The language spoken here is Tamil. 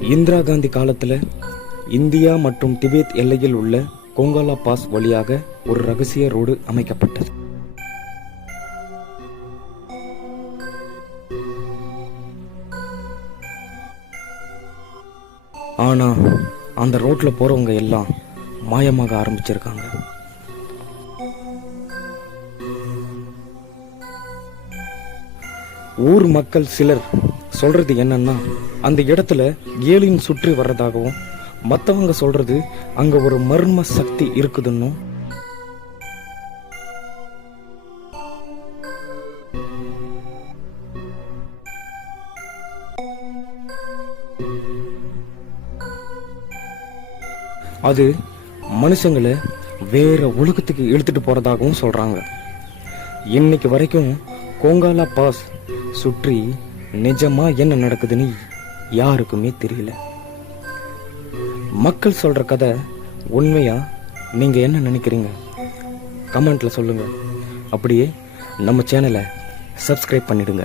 இந்திரா காந்தி காலத்தில் இந்தியா மற்றும் திபெத் எல்லையில் உள்ள கொங்காலா பாஸ் வழியாக ஒரு ரகசிய ரோடு அமைக்கப்பட்டது. ஆனா அந்த ரோட்ல போறவங்க எல்லாம் மாயமாக ஆரம்பிச்சிருக்காங்க. ஊர் மக்கள் சிலர் சொல்றது என்னன்னா, அந்த இடத்துல ஏலியன் சுற்றி வர்றதாகவும், மற்றவங்க சொல்றது அங்க ஒரு மர்ம சக்தி இருக்குதுன்னு. அது மனுஷங்களை வேற உலகத்துக்கு இழுத்துட்டு போறதாகவும் சொல்றாங்க. இன்னைக்கு வரைக்கும் கொங்காலா பாஸ் சுற்றி நிஜமா என்ன நடக்குதுன்னு யாருக்குமே தெரியல. மக்கள் சொல்ற கதை உண்மையா? நீங்க என்ன நினைக்கிறீங்க? கமெண்ட்ல சொல்லுங்க. அப்படியே நம்ம சேனலை சப்ஸ்கிரைப் பண்ணிடுங்க.